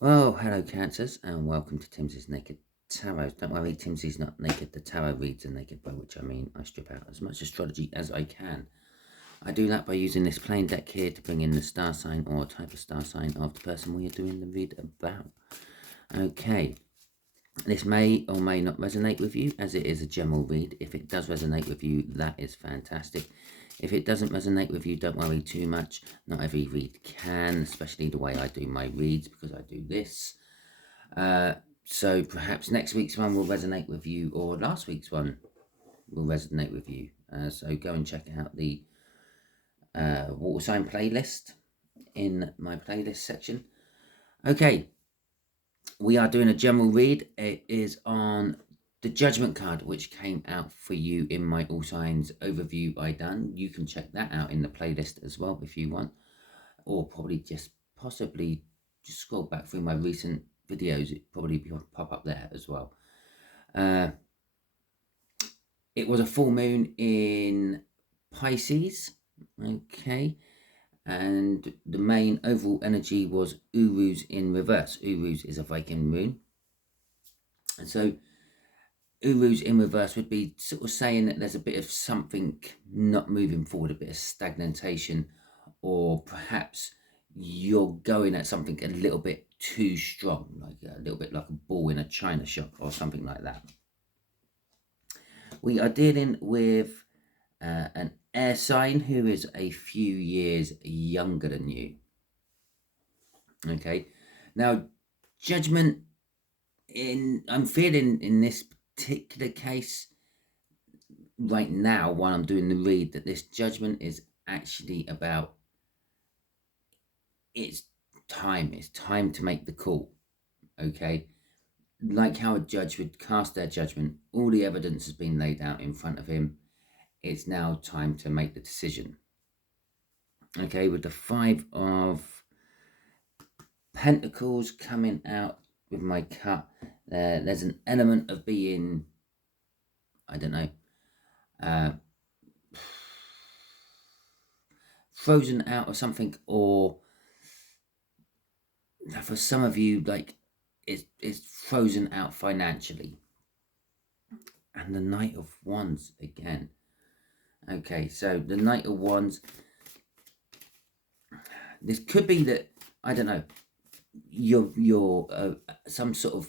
Well, hello Cancers, and welcome to Timsy's Naked Tarot. Don't worry, Timsy's not naked. The tarot reads are naked, by which I mean I strip out as much astrology as I can. I do that by using this plain deck here to bring in the star sign or type of star sign of the person we are doing the read about. Okay, this may or may not resonate with you, as it is a general read. If it does resonate with you, that is fantastic. If it doesn't resonate with you, don't worry too much. Not every read can, especially the way I do my reads, because I do this. So perhaps next week's one will resonate with you, or last week's one will resonate with you. So go and check out the water sign playlist in my playlist section. Okay, we are doing a general read. It is on the Judgment card, which came out for you in my All Signs overview I done. You can check that out in the playlist as well if you want, or probably possibly just scroll back through my recent videos. It probably pop up there as well. It was a full moon in Pisces, okay, and the main overall energy was Urus in reverse. Urus is a Viking moon, and so Urus in reverse would be sort of saying that there's a bit of something not moving forward, a bit of stagnation, or perhaps you're going at something a little bit too strong, like a little bit like a ball in a china shop or something like that. We are dealing with an air sign who is a few years younger than you. Okay, now Judgment, I'm feeling in this particular case right now while I'm doing the read that this Judgment is actually about it's time to make the call. Okay, like how a judge would cast their judgment, all the evidence has been laid out in front of him. It's now time to make the decision. Okay, with the Five of Pentacles coming out with my cut, there's an element of being, I don't know, frozen out of something, or for some of you, like it's frozen out financially. And the Knight of Wands again. Okay, so the Knight of Wands, this could be that, I don't know, you're some sort of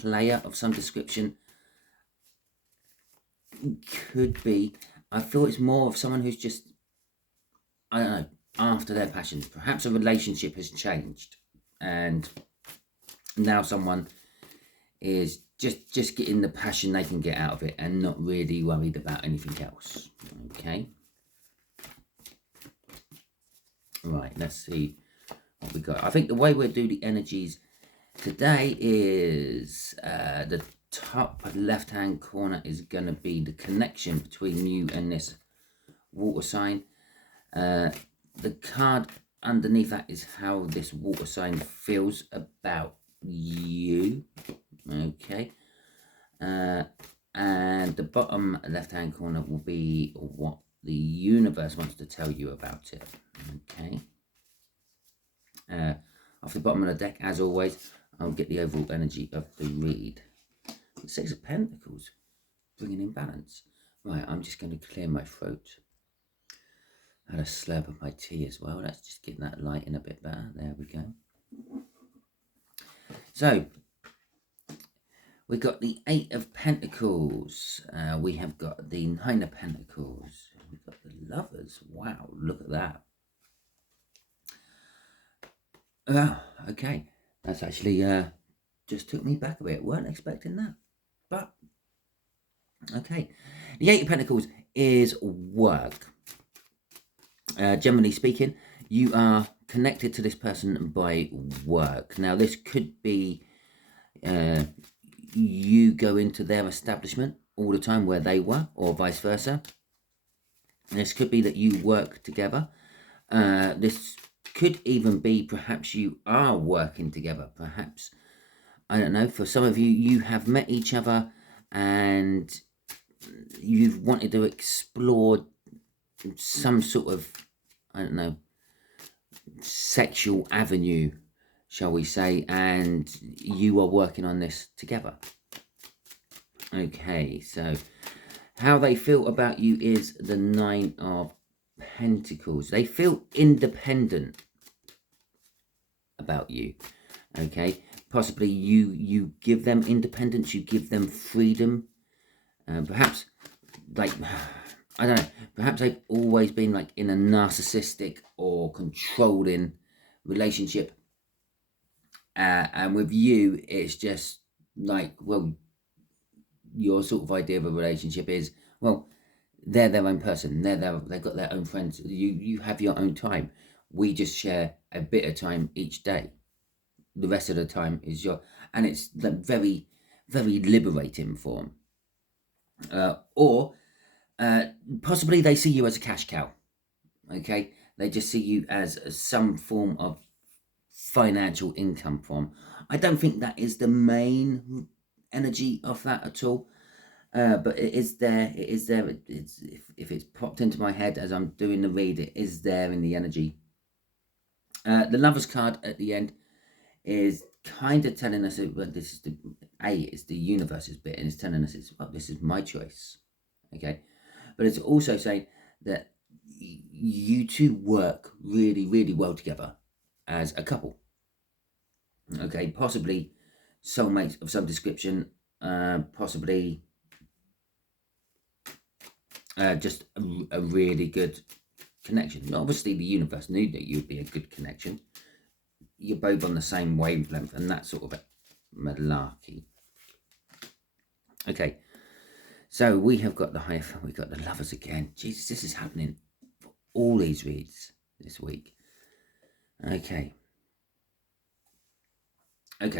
player of some description. Could be, I feel it's more of someone who's just, I don't know, after their passions. Perhaps a relationship has changed and now someone is just getting the passion they can get out of it and not really worried about anything else. Okay, right, let's see what we got. I think the way we'll do the energies today is the top left hand corner is going to be the connection between you and this water sign. The card underneath that is how this water sign feels about you. Okay, and the bottom left hand corner will be what the universe wants to tell you about it. Okay, off the bottom of the deck, as always, I'll get the overall energy of the read. The Six of Pentacles, bringing in balance. Right, I'm just going to clear my throat. I had a slurp of my tea as well. Let's just get that light in a bit better. There we go. So, we've got the Eight of Pentacles. We have got the Nine of Pentacles. We've got the Lovers. Wow, look at that. Oh, okay. That's actually just took me back a bit. Weren't expecting that. But, okay. The Eight of Pentacles is work. Generally speaking, you are connected to this person by work. Now, this could be you go into their establishment all the time where they were, or vice versa. This could be that you work together. This could even be perhaps you are working together. Perhaps, I don't know, for some of you, you have met each other and you've wanted to explore some sort of, I don't know, sexual avenue, shall we say, and you are working on this together. Okay, so how they feel about you is the 9 of Pentacles. They feel independent about you. Okay, possibly you give them independence, you give them freedom. Perhaps, like, I don't know, perhaps they've always been like in a narcissistic or controlling relationship, and with you it's just like, well, your sort of idea of a relationship is, well, they're their own person, they've got their own friends, you have your own time, we just share a bit of time each day, the rest of the time is your, and it's like very, very liberating for them. Or possibly they see you as a cash cow. Okay, they just see you as some form of financial income from. I don't think that is the main energy of that at all, but it is there. It is there. It's if it's popped into my head as I'm doing the read, it is there in the energy. The Lovers card at the end is kind of telling us, well, this is it's the universe's bit, and it's telling us this is my choice. Okay, but it's also saying that you two work really, really well together as a couple. Okay, possibly soulmates of some description, possibly just a really good connection. Obviously, the universe knew that you'd be a good connection. You're both on the same wavelength and that sort of malarkey. Okay, so we have got the Hierophant, we've got the Lovers again. Jesus, this is happening for all these reads this week. Okay,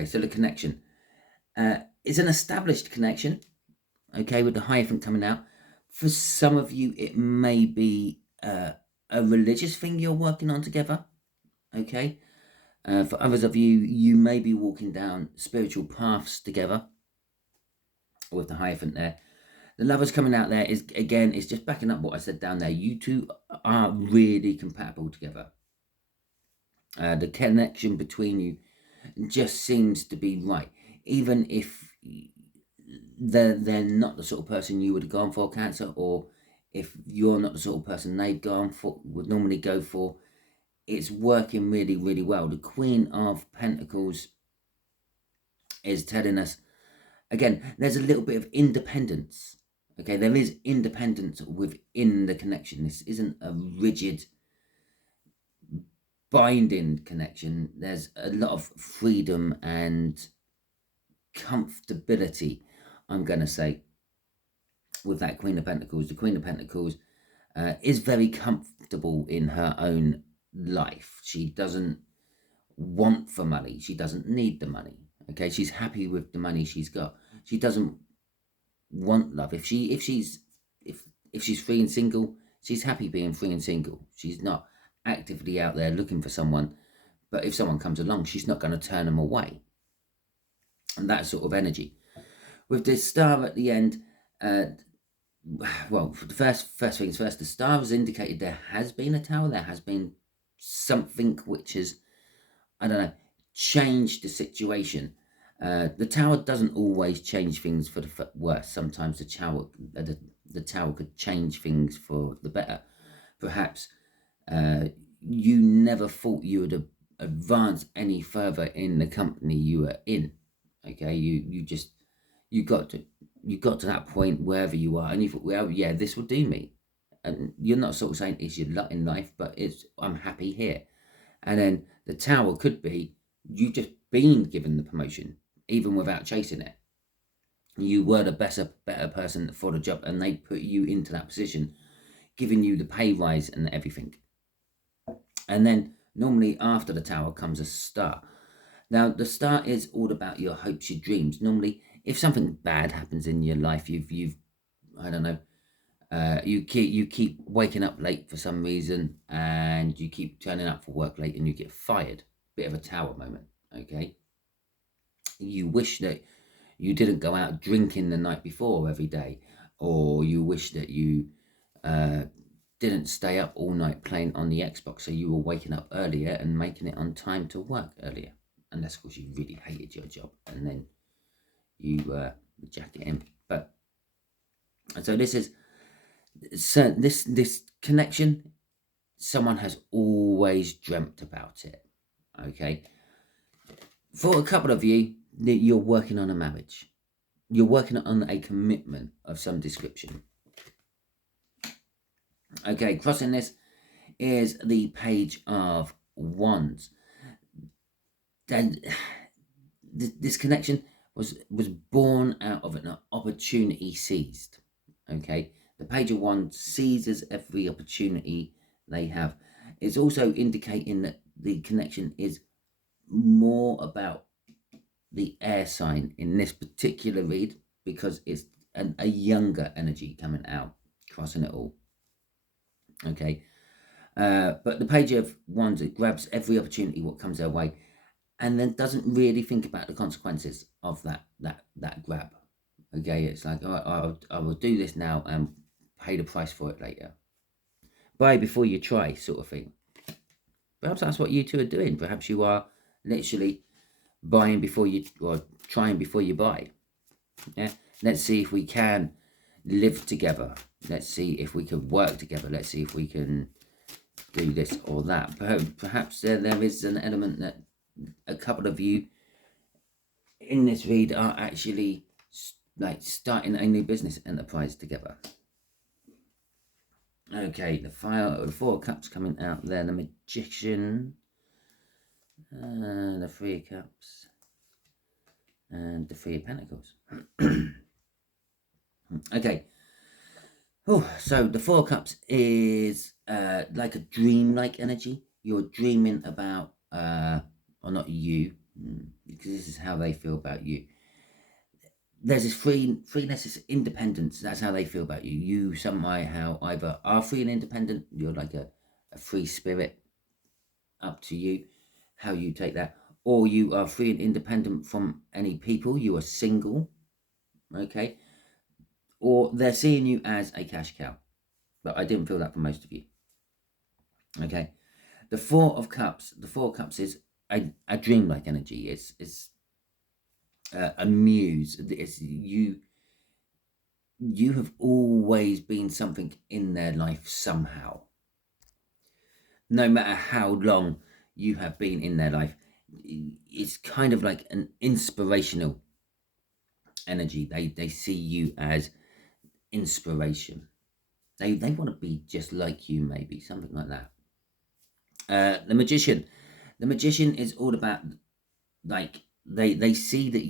so the connection is an established connection. Okay, with the Hierophant coming out. For some of you, it may be a religious thing you're working on together. Okay, for others of you, you may be walking down spiritual paths together with the Hierophant there. The Lovers coming out there is, again, it's just backing up what I said down there. You two are really compatible together. The connection between you just seems to be right. Even if they're not the sort of person you would have gone for, Cancer, or if you're not the sort of person they'd would normally go for, it's working really, really well. The Queen of Pentacles is telling us, again, there's a little bit of independence. Okay, there is independence within the connection. This isn't a rigid, binding connection. There's a lot of freedom and comfortability, I'm going to say, with that Queen of Pentacles. The Queen of Pentacles is very comfortable in her own life. She doesn't want for money. She doesn't need the money. Okay, she's happy with the money she's got. She doesn't want love. If she's free and single, she's happy being free and single. She's not actively out there looking for someone. But if someone comes along, she's not going to turn them away. And that sort of energy. With the Star at the end, well, the first things first, the Star has indicated there has been a Tower. There has been something which has, I don't know, changed the situation. The Tower doesn't always change things for the worse. Sometimes the Tower could change things for the better. Perhaps you never thought you would advance any further in the company you were in. Okay, you got to that point wherever you are, and you thought, well, yeah, this will do me. And you're not sort of saying it's your lot in life, but I'm happy here. And then the Tower could be you just been given the promotion, even without chasing it. You were the better person for the job, and they put you into that position, giving you the pay rise and everything. And then normally after the Tower comes a Star. Now the Star is all about your hopes, your dreams. Normally, if something bad happens in your life, you've I don't know, you keep waking up late for some reason, and you keep turning up for work late, and you get fired. Bit of a Tower moment. Okay, you wish that you didn't go out drinking the night before every day, or you wish that you didn't stay up all night playing on the Xbox, so you were waking up earlier and making it on time to work earlier. unless of course you really hated your job and then you jack it in. But so this connection, someone has always dreamt about it. Okay, for a couple of you, you're working on a marriage. You're working on a commitment of some description. Okay, crossing this is the Page of Wands. Then this connection was born out of an opportunity seized. Okay, the Page of Wands seizes every opportunity they have. It's also indicating that the connection is more about the air sign in this particular read, because it's a younger energy coming out, crossing it all. Okay, but the Page of Wands, it grabs every opportunity what comes their way, and then doesn't really think about the consequences of that grab. Okay, it's like, I will do this now and pay the price for it later. Buy before you try, sort of thing. Perhaps that's what you two are doing. Perhaps you are literally buying before you, or trying before you buy. Yeah, let's see if we can live together. Let's see if we can work together. Let's see if we can do this or that. Perhaps there is an element that a couple of you in this read are actually like starting a new business enterprise together. Okay, the Four of Cups coming out there, the Magician, the Three of Cups, and the Three of Pentacles. Okay. Oh, so the Four of Cups is like a dream-like energy. You're dreaming about, or not you, because this is how they feel about you. There's this freeness, this independence. That's how they feel about you. You somehow either are free and independent. You're like a free spirit. Up to you how you take that. Or you are free and independent from any people. You are single. Okay. Or they're seeing you as a cash cow. But I didn't feel that for most of you. Okay. The Four of Cups. The Four of Cups is a dreamlike energy. It's a muse. It's you have always been something in their life somehow. No matter how long you have been in their life, it's kind of like an inspirational energy. They see you as inspiration. They want to be just like you, maybe something like that. The Magician. The Magician is all about, like, they see that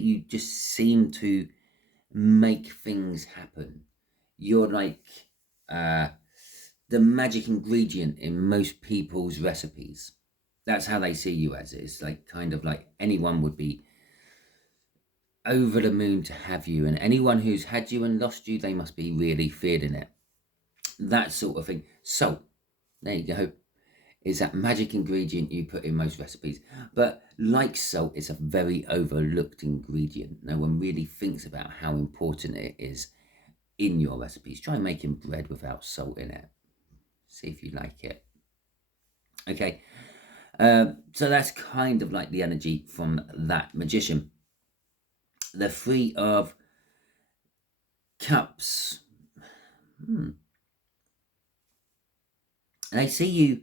you just seem to make things happen. You're like the magic ingredient in most people's recipes. That's how they see you as. It's like kind of like anyone would be over the moon to have you, and anyone who's had you and lost you, they must be really feeling it. That sort of thing. So there you go. Is that magic ingredient you put in most recipes. But like salt, it's a very overlooked ingredient. No one really thinks about how important it is in your recipes. Try making bread without salt in it. See if you like it. Okay. So that's kind of like the energy from that Magician. The Three of Cups. They see you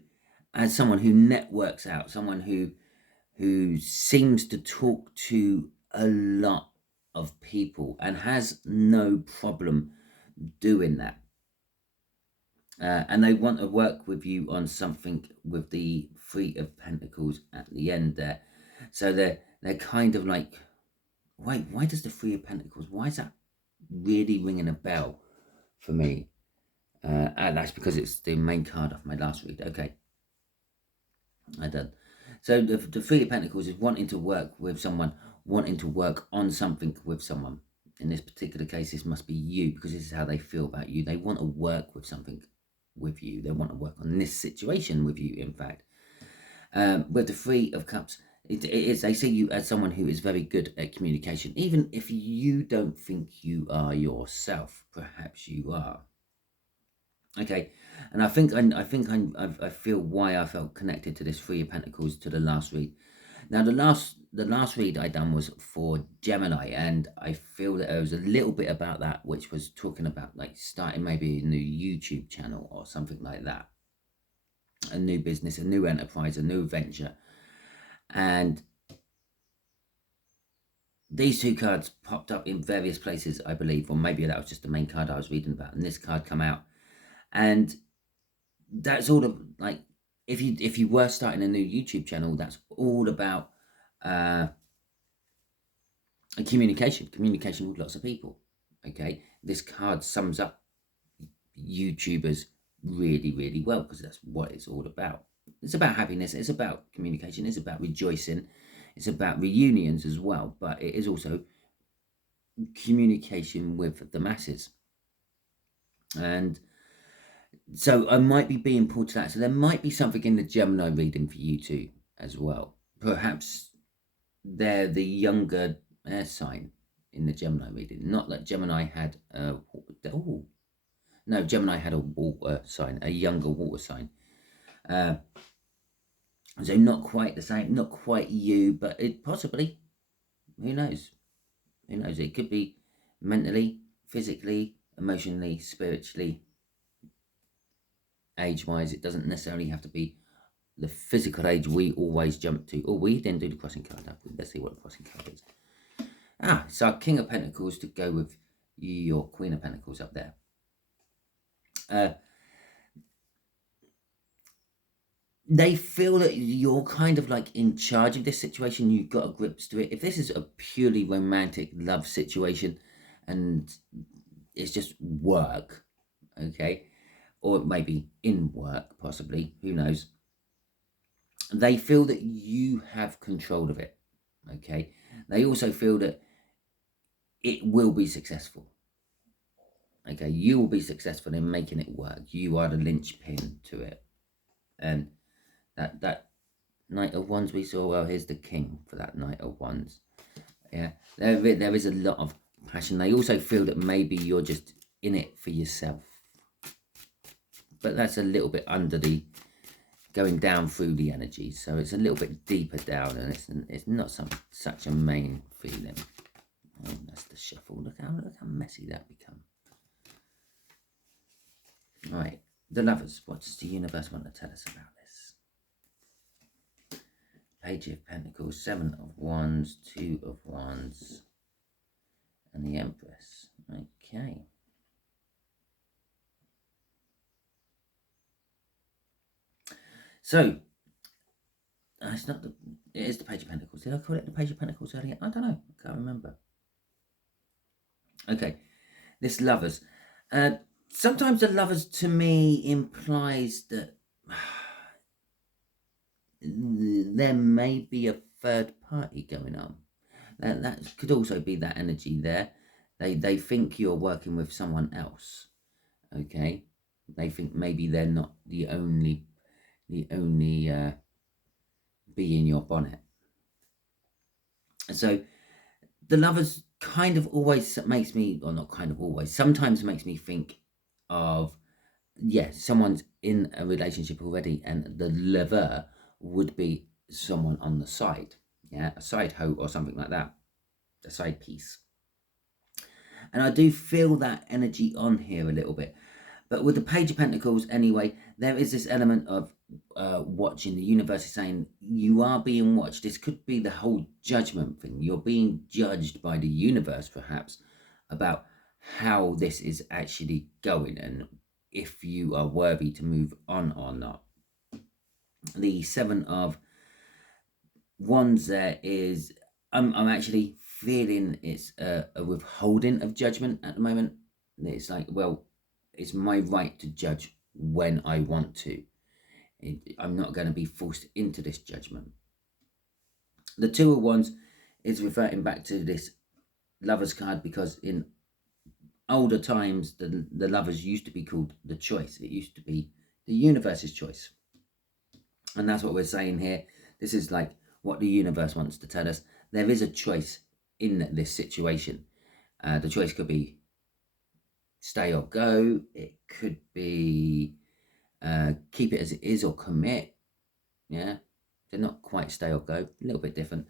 as someone who networks out, someone who seems to talk to a lot of people and has no problem doing that. And they want to work with you on something with the Three of Pentacles at the end there. So they're kind of like, wait, why does the Three of Pentacles, why is that really ringing a bell for me? And that's because it's the main card of my last read. Okay. I done. So the Three of Pentacles is wanting to work with someone, wanting to work on something with someone. In this particular case, this must be you, because this is how they feel about you. They want to work with something with you. They want to work on this situation with you, in fact. With the Three of Cups, they see you as someone who is very good at communication. Even if you don't think you are yourself, perhaps you are. Okay, and I feel why I felt connected to this Three of Pentacles to the last read. Now the last read I done was for Gemini, and I feel that there was a little bit about that which was talking about like starting maybe a new YouTube channel or something like that, a new business, a new enterprise, a new venture, and these two cards popped up in various places, I believe, or maybe that was just the main card I was reading about, and this card come out, and that's all of like if you were starting a new YouTube channel, that's all about communication with lots of people. Okay, this card sums up YouTubers really, really well, because that's what it's all about. It's about happiness, it's about communication, it's about rejoicing, it's about reunions as well, but it is also communication with the masses. And so I might be being pulled to that. So there might be something in the Gemini reading for you too as well. Perhaps they're the younger air sign in the Gemini reading. Not that Gemini had no, Gemini had a water sign, a younger water sign. So not quite the same, not quite you, but it possibly, who knows? Who knows? It could be mentally, physically, emotionally, spiritually, age-wise. It doesn't necessarily have to be the physical age we always jump to. Oh, we then do the crossing card. Let's see what the crossing card is. It's our King of Pentacles to go with your Queen of Pentacles up there. They feel that you're kind of like in charge of this situation. You've got a grips to it. If this is a purely romantic love situation and it's just work, okay, or maybe in work, possibly, who knows, they feel that you have control of it, okay? They also feel that it will be successful, okay? You will be successful in making it work. You are the linchpin to it. And that Knight of Wands we saw, well, here's the King for that Knight of Wands. Yeah, there is a lot of passion. They also feel that maybe you're just in it for yourself. But that's a little bit under the, going down through the energy. So it's a little bit deeper down, and it's not such a main feeling. Oh, that's the shuffle. Look how messy that become. Right, the Lovers. What does the universe want to tell us about this? Page of Pentacles, Seven of Wands, Two of Wands, and the Empress. Okay. So, it's not the, it is the Page of Pentacles. Did I call it the Page of Pentacles earlier? I don't know. I can't remember. Okay, this Lovers. Sometimes the Lovers to me implies that there may be a third party going on. That could also be that energy there. They think you're working with someone else. Okay, they think maybe they're not the only bee in your bonnet. So the Lovers kind of always makes me, or not kind of always, sometimes makes me think of, someone's in a relationship already, and the lover would be someone on the side, a side hoe or something like that, a side piece. And I do feel that energy on here a little bit. But with the Page of Pentacles, anyway, there is this element of watching. The universe is saying you are being watched. This could be the whole judgment thing. You're being judged by the universe, perhaps, about how this is actually going and if you are worthy to move on or not. The Seven of Wands there is, I'm actually feeling it's a withholding of judgment at the moment. It's like, well, it's my right to judge when I want to. I'm not going to be forced into this judgment. The Two of Wands is reverting back to this Lovers card, because in older times, the Lovers used to be called the choice. It used to be the universe's choice. And that's what we're saying here. This is like what the universe wants to tell us. There is a choice in this situation. The choice could be stay or go. It could be keep it as it is or commit. Yeah, they're not quite stay or go, a little bit different.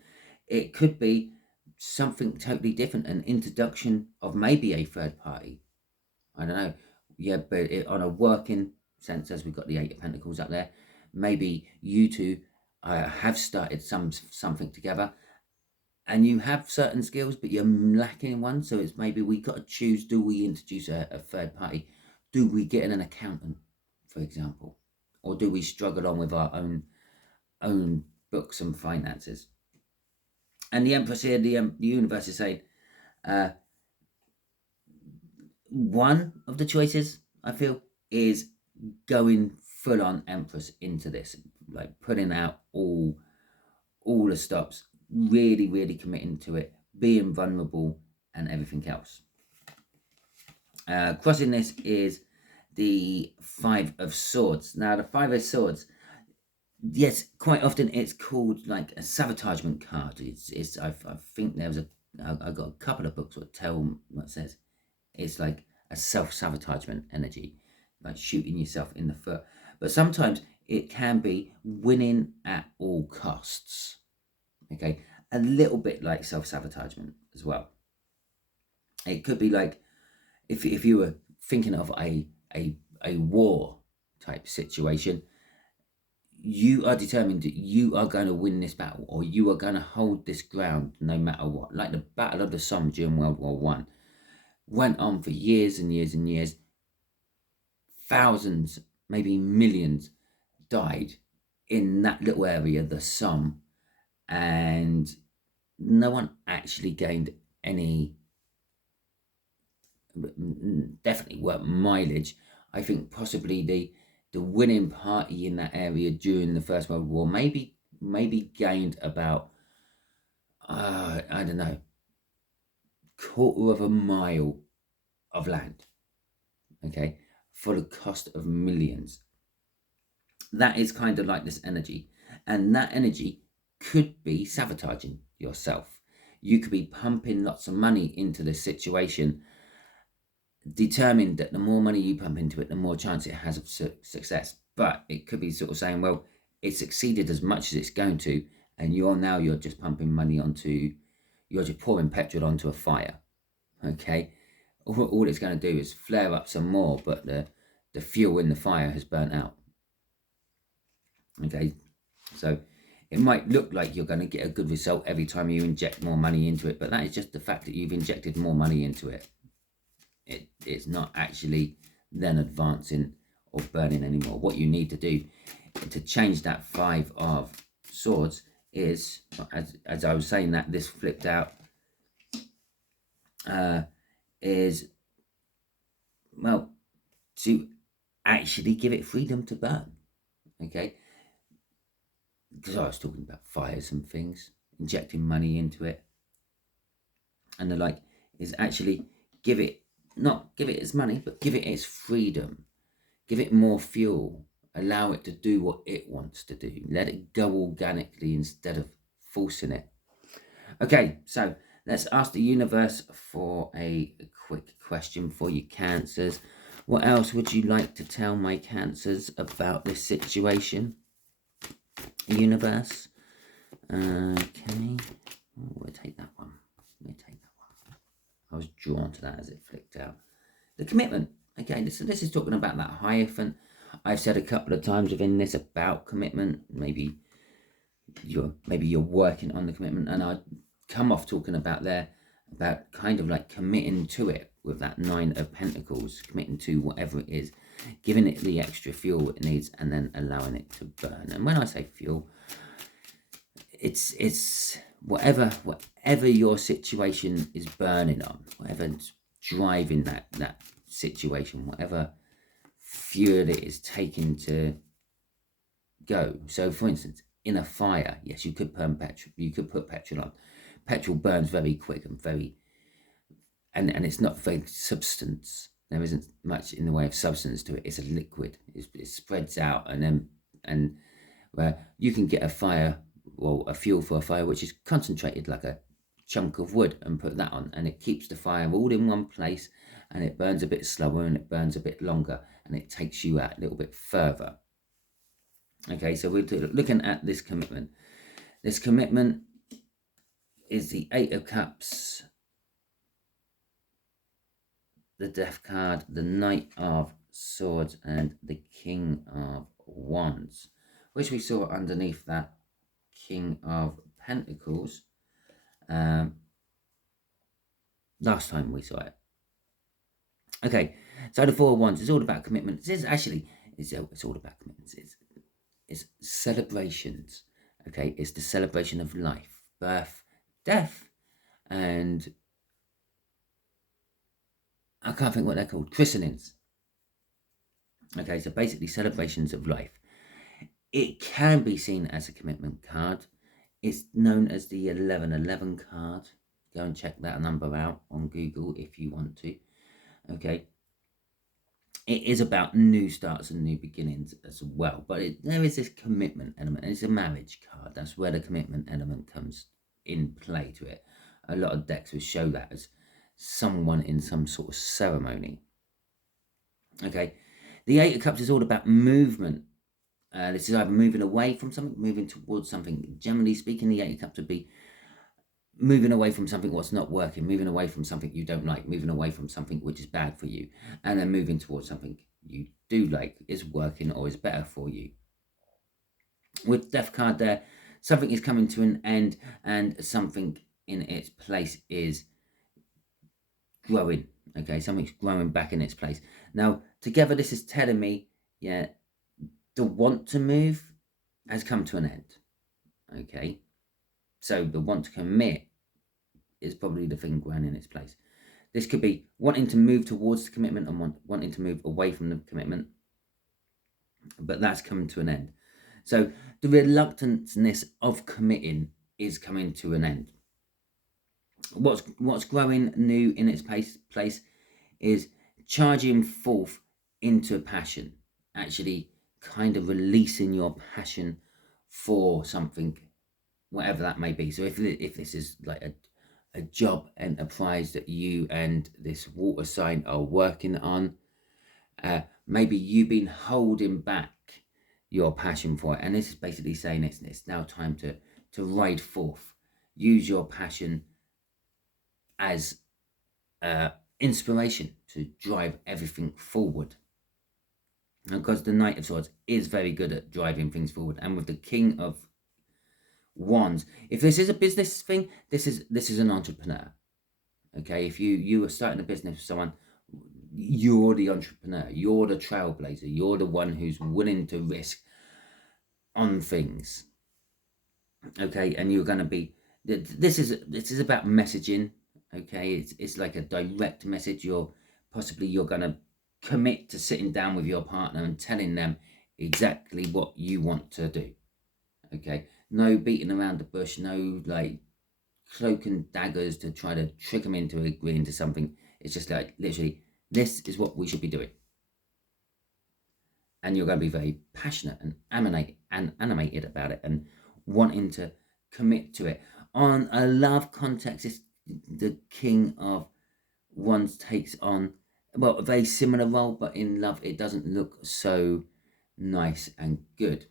It could be something totally different, an introduction of maybe a third party. I don't know. Yeah, but on a working sense, as we've got the Eight of Pentacles up there, maybe you two have started something together, and you have certain skills, but you're lacking one. So it's maybe we got to choose: do we introduce a third party? Do we get in an accountant, for example, or do we struggle on with our own books and finances? And the Empress here, the universe is saying, one of the choices I feel is going full on Empress into this, like putting out all the stops, really committing to it, being vulnerable and everything else. Crossing this is the Five of Swords. Now the Five of Swords, yes, quite often it's called like a sabotagement card. It's I think there was I got a couple of books that tell what it says. It's like a self-sabotagement energy, like shooting yourself in the foot. But sometimes it can be winning at all costs. Okay, a little bit like self-sabotagement as well. It could be like if you were thinking of a war type situation, you are determined that you are going to win this battle, or you are going to hold this ground no matter what. Like the Battle of the Somme during World War One went on for years and years and years. Thousands, maybe millions, died in that little area, the Somme, and no one actually gained any, definitely weren't mileage. I think possibly the winning party in that area during the First World War maybe gained about I don't know, quarter of a mile of land, okay, for the cost of millions. That is kind of like this energy, and that energy could be sabotaging yourself. You could be pumping lots of money into this situation, determined that the more money you pump into it, the more chance it has of success. But it could be sort of saying, well, it succeeded as much as it's going to, and you're just pumping money you're just pouring petrol onto a fire. Okay, all it's going to do is flare up some more, but the fuel in the fire has burnt out. Okay, so it might look like you're going to get a good result every time you inject more money into it, but that is just the fact that you've injected more money into it. It's not actually then advancing or burning anymore. What you need to do to change that Five of Swords is, as I was saying that this flipped out, is, well, to actually give it freedom to burn. Okay, because I was talking about fires and things, injecting money into it, and the like, is actually not give it its money, but give it its freedom, give it more fuel, allow it to do what it wants to do, let it go organically instead of forcing it. Okay, so let's ask the universe for a quick question for you Cancers. What else would you like to tell my Cancers about this situation, universe? Okay, we'll take that one. I was drawn to that as it flicked out. The commitment. Okay, so this is talking about that Hierophant. I've said a couple of times within this about commitment. Maybe you're working on the commitment, and I come off talking about kind of like committing to it with that Nine of Pentacles, committing to whatever it is, giving it the extra fuel it needs, and then allowing it to burn. And when I say fuel, it's whatever your situation is burning on, whatever's driving that situation, whatever fuel it is taking to go. So for instance, in a fire, yes, you could burn petrol, you could put petrol on. Petrol burns very quick and and it's not very substance. There isn't much in the way of substance to it. It's a liquid. It spreads out, and where you can get a fire, or a fuel for a fire, which is concentrated like a chunk of wood and put that on, and it keeps the fire all in one place, and it burns a bit slower and it burns a bit longer, and it takes you out a little bit further. Okay, so we're looking at this commitment. This commitment is the Eight of Cups, the Death card, the Knight of Swords, and the King of Wands, which we saw underneath that King of Pentacles last time we saw it. Okay, so the Four of Wands is all about commitment. It's all about commitments. It's celebrations. Okay, it's the celebration of life, birth, death, and I can't think what they're called, christenings. Okay, so basically celebrations of life. It can be seen as a commitment card. It's known as the 1111 card. Go and check that number out on Google if you want to. Okay. It is about new starts and new beginnings as well. But there is this commitment element. It's a marriage card. That's where the commitment element comes in play to it. A lot of decks will show that as someone in some sort of ceremony. Okay. The Eight of Cups is all about movement. This is either moving away from something, moving towards something. Generally speaking, the Eight of Cups would be moving away from something what's not working, moving away from something you don't like, moving away from something which is bad for you, and then moving towards something you do like, is working or is better for you. With Death card there, something is coming to an end and something in its place is growing. Okay, something's growing back in its place. Now, together this is telling me, yeah, the want to move has come to an end. Okay, so the want to commit is probably the thing growing in its place. This could be wanting to move towards the commitment and wanting to move away from the commitment, but that's coming to an end. So the reluctantness of committing is coming to an end. What's growing new in its place is charging forth into passion, actually kind of releasing your passion for something, whatever that may be. So if this is like a job enterprise that you and this water sign are working on, maybe you've been holding back your passion for it, and this is basically saying it's now time to ride forth. Use your passion as inspiration to drive everything forward. Because the Knight of Swords is very good at driving things forward, and with the King of Wands, if this is a business thing, this is an entrepreneur. Okay, if you are starting a business with someone, you're the entrepreneur, you're the trailblazer, you're the one who's willing to risk on things. Okay, and you're going to be, this is about messaging. Okay, it's like a direct message. You're going to commit to sitting down with your partner and telling them exactly what you want to do. Okay, no beating around the bush, no like cloak and daggers to try to trick them into agreeing to something. It's just like, literally, this is what we should be doing. And you're going to be very passionate and animated about it and wanting to commit to it. On a love context, it's the King of Wands takes on, well, a very similar role, but in love it doesn't look so nice and good.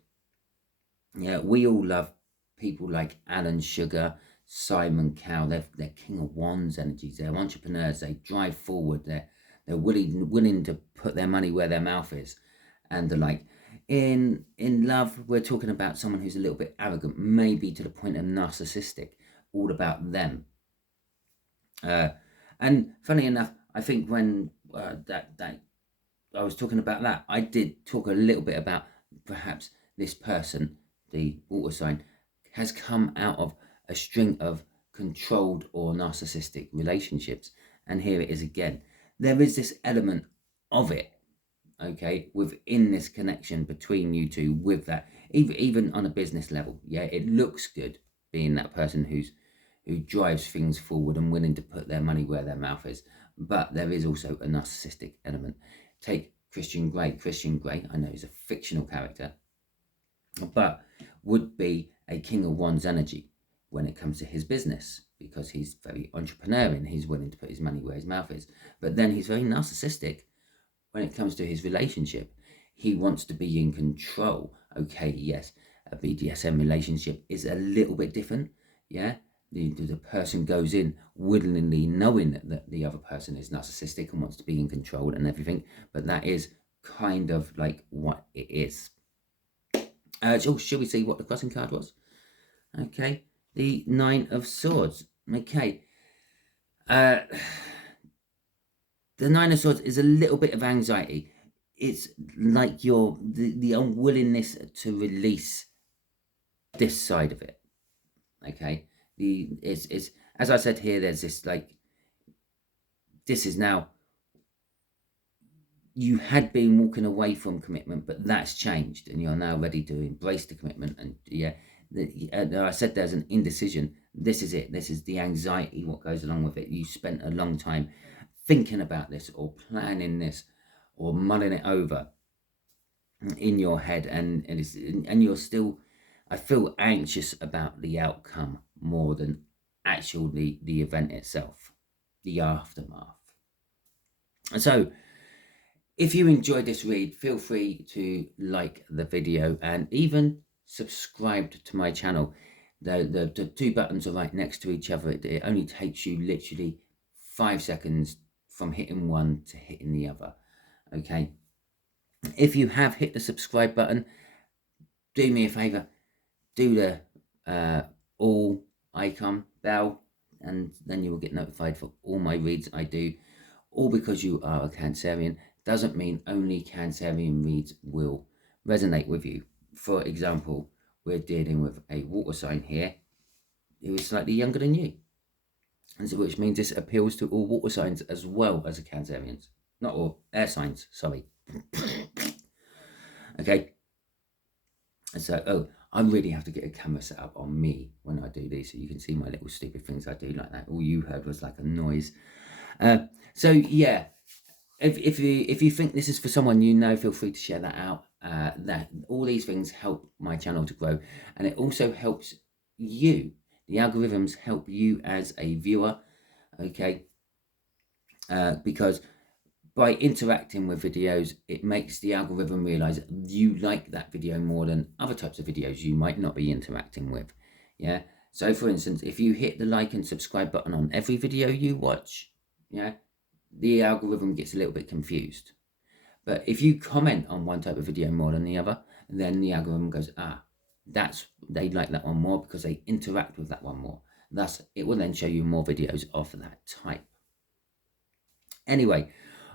Yeah, we all love people like Alan Sugar, Simon Cowell. They're King of Wands energies. They're entrepreneurs. They drive forward. They're willing to put their money where their mouth is, and the like. In love, we're talking about someone who's a little bit arrogant, maybe to the point of narcissistic, all about them. And funny enough, I think when that I was talking about that, I did talk a little bit about perhaps this person, the water sign, has come out of a string of controlled or narcissistic relationships, and here it is again. There is this element of it, okay, within this connection between you two, with that, even on a business level. Yeah, it looks good being that person who drives things forward and willing to put their money where their mouth is, but there is also a narcissistic element. Take Christian Grey. Christian Grey, I know, is a fictional character, but would be a King of Wands energy when it comes to his business. because he's very entrepreneurial. He's willing to put his money where his mouth is. But then he's very narcissistic when it comes to his relationship. He wants to be in control. Okay, yes, a BDSM relationship is a little bit different. Yeah, the person goes in willingly knowing that the other person is narcissistic and wants to be in control and everything. But that is kind of like what it is. So shall we see what the crossing card was? Okay, the Nine of Swords. Okay. The Nine of Swords is a little bit of anxiety. It's like the unwillingness to release this side of it. Okay, it's as I said here. There's this this is now. You had been walking away from commitment, but that's changed, and you're now ready to embrace the commitment. And yeah, I said there's an indecision. This is it. This is the anxiety, what goes along with it. You spent a long time thinking about this or planning this or mulling it over in your head, and you're still, I feel anxious about the outcome more than actually the event itself, the aftermath. So if you enjoyed this read, feel free to like the video and even subscribe to my channel. The two buttons are right next to each other. It only takes you literally 5 seconds from hitting one to hitting the other. Okay. If you have hit the subscribe button, do me a favor, do the all icon bell, and then you will get notified for all my reads I do. All because you are a Cancerian doesn't mean only Cancerian reads will resonate with you. For example, we're dealing with a water sign here who is slightly younger than you, and so which means this appeals to all water signs as well as the Cancerians. Not all, air signs, sorry. Okay. So, I really have to get a camera set up on me when I do these, so you can see my little stupid things I do like that. All you heard was like a noise. So yeah, if you think this is for someone you know, feel free to share that out. That all these things help my channel to grow, and it also helps you. The algorithms help you as a viewer, okay? Because by interacting with videos, it makes the algorithm realize you like that video more than other types of videos you might not be interacting with. Yeah. So for instance, if you hit the like and subscribe button on every video you watch, yeah, the algorithm gets a little bit confused. But if you comment on one type of video more than the other, then the algorithm goes, they like that one more because they interact with that one more. Thus, it will then show you more videos of that type. Anyway,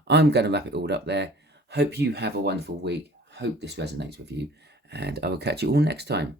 I'm going to wrap it all up there. Hope you have a wonderful week. Hope this resonates with you. And I will catch you all next time.